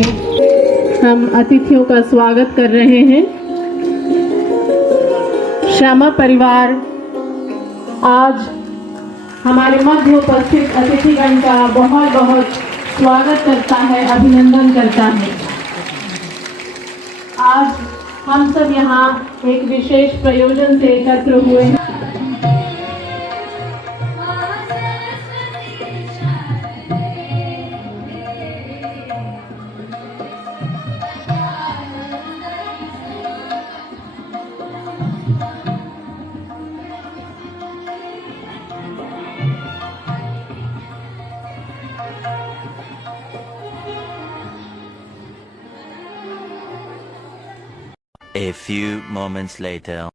हम अतिथियों का स्वागत कर रहे हैं। श्यामा परिवार आज हमारे मध्य उपस्थित अतिथिगण का बहुत बहुत स्वागत करता है, अभिनंदन करता है। आज हम सब यहाँ एक विशेष प्रयोजन से एकत्र हुए हैं। A few moments later.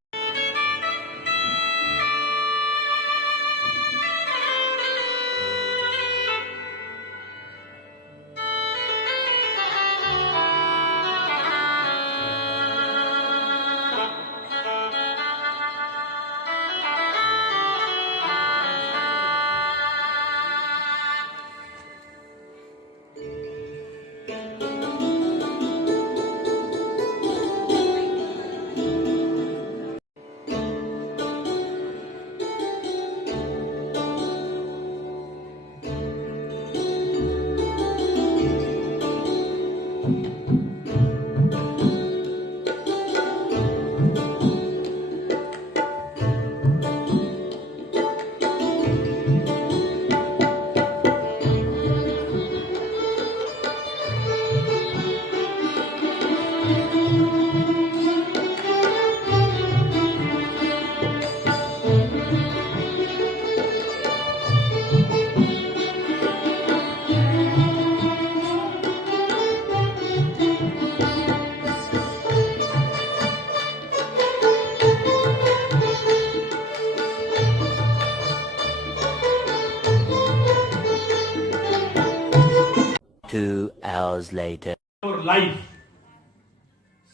Two hours later. और लाइफ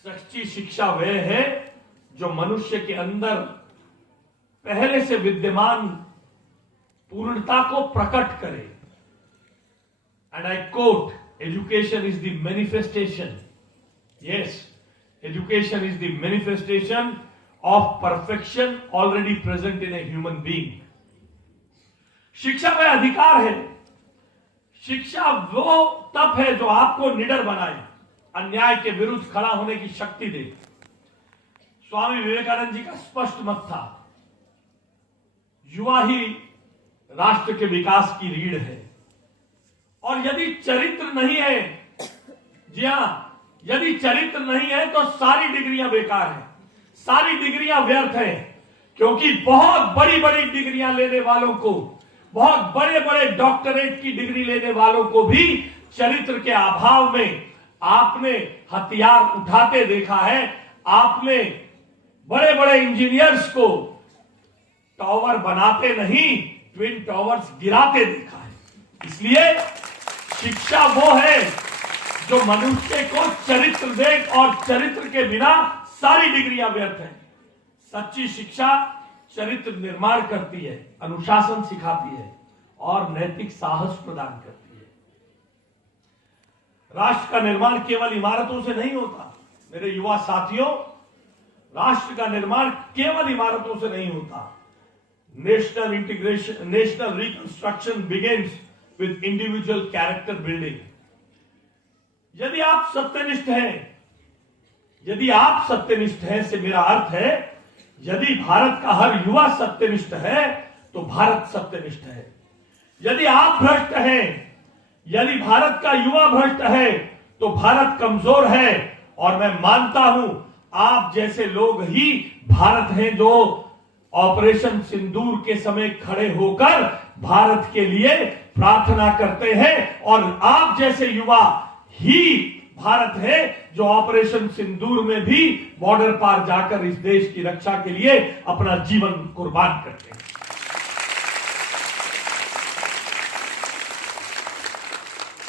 सच्ची शिक्षा वह है जो मनुष्य के अंदर पहले से विद्यमान पूर्णता को प्रकट करे। And I quote, education is the manifestation, yes, education is the manifestation of perfection already present in a human being. शिक्षा वह अधिकार है, शिक्षा वो तप है जो आपको निडर बनाए, अन्याय के विरुद्ध खड़ा होने की शक्ति दे। स्वामी विवेकानंद जी का स्पष्ट मत था, युवा ही राष्ट्र के विकास की रीढ़ है। और यदि चरित्र नहीं है, जी हां, यदि चरित्र नहीं है तो सारी डिग्रियां बेकार हैं, सारी डिग्रियां व्यर्थ हैं। क्योंकि बहुत बड़ी बड़ी डिग्रियां लेने वालों को, बहुत बड़े बड़े डॉक्टरेट की डिग्री लेने वालों को भी चरित्र के अभाव में आपने हथियार उठाते देखा है। आपने बड़े बड़े इंजीनियर्स को टावर बनाते नहीं, ट्विन टावर्स गिराते देखा है। इसलिए शिक्षा वो है जो मनुष्य को चरित्र दे, और चरित्र के बिना सारी डिग्रियां व्यर्थ हैं। सच्ची शिक्षा चरित्र निर्माण करती है, अनुशासन सिखाती है और नैतिक साहस प्रदान करती है। राष्ट्र का निर्माण केवल इमारतों से नहीं होता मेरे युवा साथियों, राष्ट्र का निर्माण केवल इमारतों से नहीं होता। National integration, national reconstruction begins with individual character building. यदि आप सत्यनिष्ठ हैं, यदि आप सत्यनिष्ठ हैं से मेरा अर्थ है, यदि भारत का हर युवा सत्यनिष्ठ है तो भारत सत्यनिष्ठ है। यदि आप भ्रष्ट हैं, यदि भारत का युवा भ्रष्ट है तो भारत कमजोर है। और मैं मानता हूं आप जैसे लोग ही भारत हैं जो ऑपरेशन सिंदूर के समय खड़े होकर भारत के लिए प्रार्थना करते हैं, और आप जैसे युवा ही भारत है जो ऑपरेशन सिंदूर में भी बॉर्डर पार जाकर इस देश की रक्षा के लिए अपना जीवन कुर्बान करते हैं।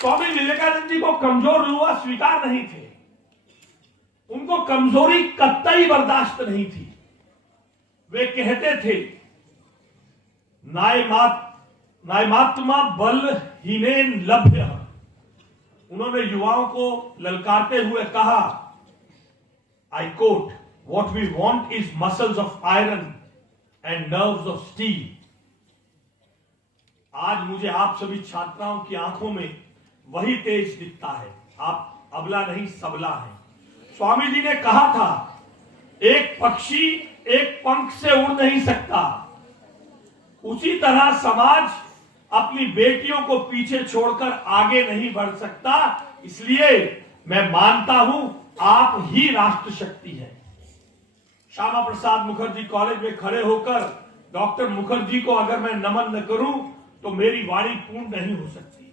स्वामी विवेकानंद जी को कमजोर युवा स्वीकार नहीं थे, उनको कमजोरी कतई बर्दाश्त नहीं थी। वे कहते थे, नायमात्मा बल हीनेन लभ्य। उन्होंने युवाओं को ललकारते हुए कहा, I quote, what we want is muscles of iron and nerves of steel. आज मुझे आप सभी छात्राओं की आंखों में वही तेज दिखता है। आप अबला नहीं सबला हैं। स्वामी जी ने कहा था, एक पक्षी एक पंख से उड़ नहीं सकता, उसी तरह समाज अपनी बेटियों को पीछे छोड़कर आगे नहीं बढ़ सकता। इसलिए मैं मानता हूं आप ही राष्ट्र शक्ति है। श्यामा प्रसाद मुखर्जी कॉलेज में खड़े होकर डॉक्टर मुखर्जी को अगर मैं नमन न करूं तो मेरी वाणी पूर्ण नहीं हो सकती।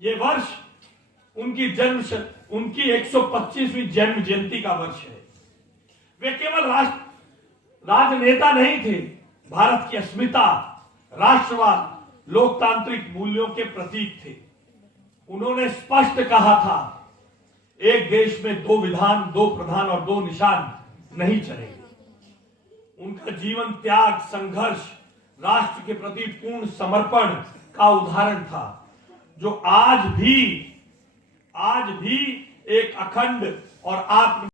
ये वर्ष उनकी 125वीं जन्म जयंती का वर्ष है। वे केवल राजनेता नहीं थे, भारत की अस्मिता, राष्ट्रवाद, लोकतांत्रिक मूल्यों के प्रतीक थे। उन्होंने स्पष्ट कहा था, एक देश में दो विधान, दो प्रधान और दो निशान नहीं चलेंगे। उनका जीवन त्याग, संघर्ष, राष्ट्र के प्रति पूर्ण समर्पण का उदाहरण था, जो आज भी एक अखंड और आत्म